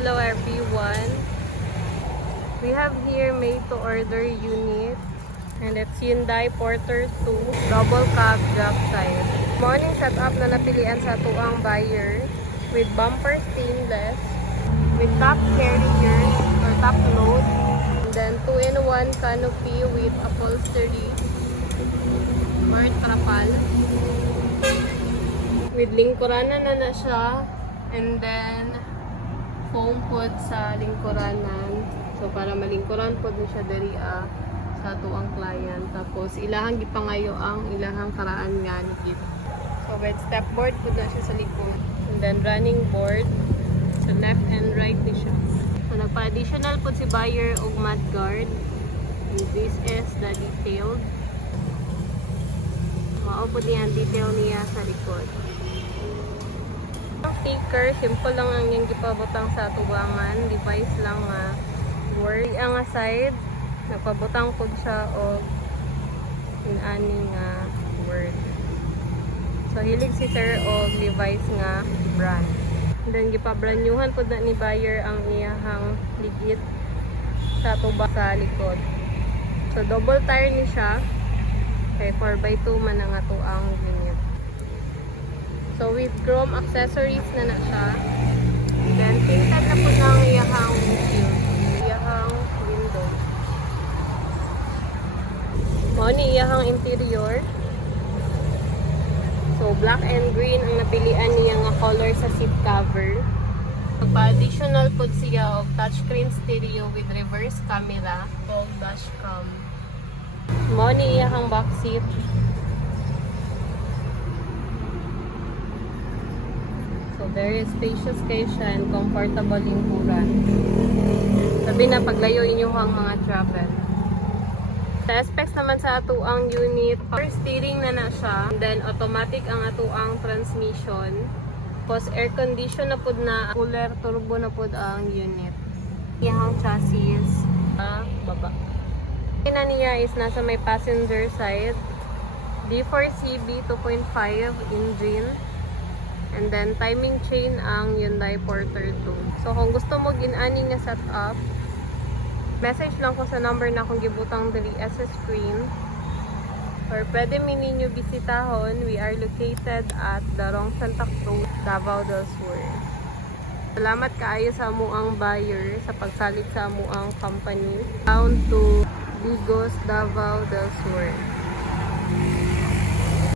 Hello everyone. We have here made to order unit and it's Hyundai Porter 2 double cab jack side. Morning setup na napilian sa tuang buyer with bumper stainless, with top carrier or top load, and then 2-in-1 canopy with upholstery, smart trapal. With lingkuranan na siya, and then foam pod sa lingkuranan. So para malingkuran pod na siya diri sa tuang client. Tapos ilahang gipangayo ang ilahang karaan nga ni gift. So with step board pod na siya sa likod. And then running board. So left and right ni siya. So nagpa-additional pod si buyer og mud guard. And this is the detailed. Mao pod niya ang detail niya sa likod. Sticker, simple lang ang yung gipabutang sa tubangan. Device lang nga word. Ang side, nagpabutang po siya o inaning word. So, hilig si sir o device nga brand. And then, gipabranyuhan po na ni buyer ang iyahang ligit sa tuba sa likod. So, double tire ni siya. Okay, 4x2 man ang ato ang unit. So, with chrome accessories na siya. Then, painted na po ng iyahang windshield. Iyahang window. Mo ni iyahang interior. So, black and green ang napilian niya nga color sa seat cover. Magpa-additional po siya of touchscreen stereo with reverse camera. Full dashcam. Mo ni iyahang back seat. So, very spacious kayo siya and comfortable lingkuran. Sabi na paglayo inyong mga travel. Sa aspects naman sa ato ang unit, power steering na siya. And then, automatic ang ato ang transmission. Tapos, air condition na po na, cooler turbo na po ang unit. Yung chassis, baba. Ina niya is nasa may passenger side. D4CB 2.5 engine. And then, timing chain ang Hyundai Porter 2. So, kung gusto mo ginani nga setup, message lang ko sa number na akong gibutang dali sa screen. Or pwede ninyo bisitahon. We are located at Darong Santa Cruz, Davao del Sur. Salamat kaayo sa amuang buyer sa pagsalit sa amuang company. Down to Digos, Davao del Sur.